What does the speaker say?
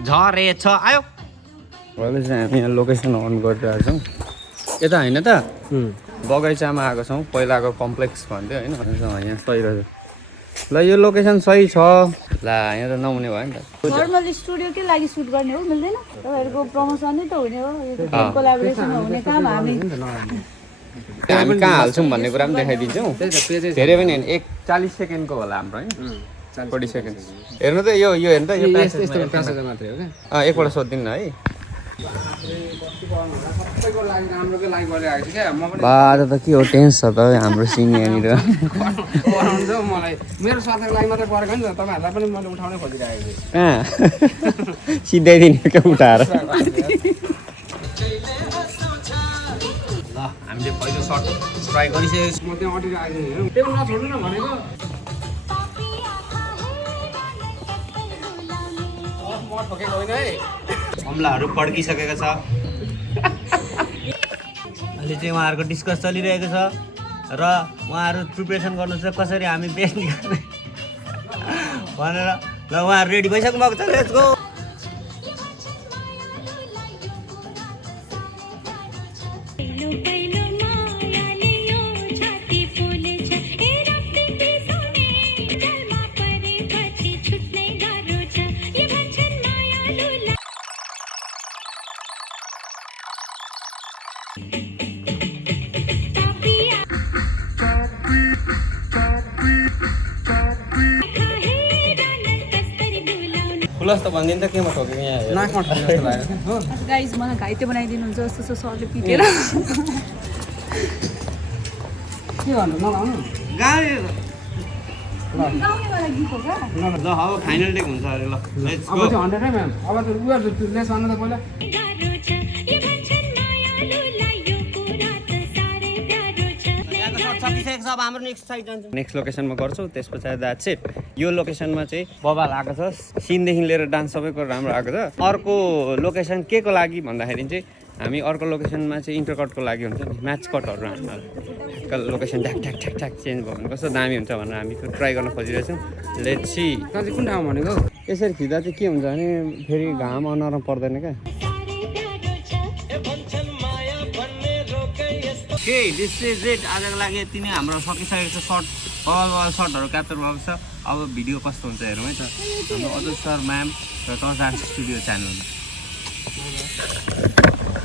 झरेछ आयो अहिले चाहिँ हामी यहाँ लोकेसन अन गरिरहेको छौँ यता होइन त बगैँचामा आएको छौँ पहिलाको कम्प्लेक्स भन्थ्यो होइन यहाँ सही रहेछ ल यो लोकेसन सही छ ला यहाँ त नहुने भयो नि त नर्मल स्टुडियोकै लागि सुट गर्ने हो मिल्दैन तपाईँहरूको प्रमोसनै त हुने हो यो कोलाबोरेसन हुने काम हामी कहाँ हाल्छौँ भन्ने कुरा पनि देखाइदिन्छौँ धेरै पनि होइन 40 सेकेन्डको होला हाम्रो होइन 40 सेकेन्ड हेर्नु त यो हेर्नु त यो मात्रै हो क्या एकपल्ट सोधिदिनु है आज त के हो टेन्स छ त हाम्रो सिन यहाँनिर मलाई मेरो साथीको लागि मात्रै परेको नि त तपाईँहरूलाई पनि मैले उठाउनै खोजिरहेको थिएँ कहाँ सिधाइदिने क्या उठाएर ल हामीले पहिलो सर्ट ट्राई गरिसकेको म त्यहाँ अटेर आइदिएँ टेबल नछोड्नु न भनेको म ठोकेको होइन है अम्लाहरू पड्किसकेको छ अहिले चाहिँ उहाँहरूको डिस्कस चलिरहेको छ र उहाँहरू प्रिपरेसन गर्नु छ कसरी हामी बेस्ट गर्ने भनेर ल उहाँहरू रेडी भइसक्नु भएको छ लेट्स गो खुलस त भनिदिनु त केमा ठोकेको यहाँ नाकमा ठोकेको जस्तो लाग्यो हो गाइज मलाई घाइते बनाइदिनुहुन्छ जस्तो सरले पिटेर के भन्नु नलाउनु गाडी गाउनेवाला गीत हो क्या ल अब फाइनल टेक हुन्छ अरे ल लेट्स अब गो चाहिँ 100 है म्याम अब त उयो लेस भन्नु त पहिला नेक्स्ट लोकेसनमा गर्छौँ त्यस पछाडि द्याट्स इट यो लोकेसनमा चाहिँ बबाल आएको छ सिनदेखि लिएर डान्स सबैको राम्रो आएको छ अर्को लोकेसन के को लागि भन्दाखेरि चाहिँ हामी अर्को लोकेसनमा चाहिँ इन्टरकटको लागि हुन्छ नि म्याच कटहरू हाम्रो लोकेसन ढ्याक ढ्याक ढ्याक ढ्याक चेन्ज भयो भने कस्तो दामी हुन्छ भनेर हामी ट्राई गर्न खोजिरहेछौँ लेट्स सी चाहिँ कुन ठाउँ भनेको यसरी खिच्दा चाहिँ के हुन्छ भने फेरि घाम नरम पर्दैन क्या के दिस इज इट आजको लागि यति नै हाम्रो सकिसकेको छ सर्ट बबाल सर्टहरू क्याप्चर भएको छ अब भिडियो कस्तो हुन्छ हेरौँ है त हाम्रो अजय सर म्याम र टर्च स्टुडियो च्यानलमा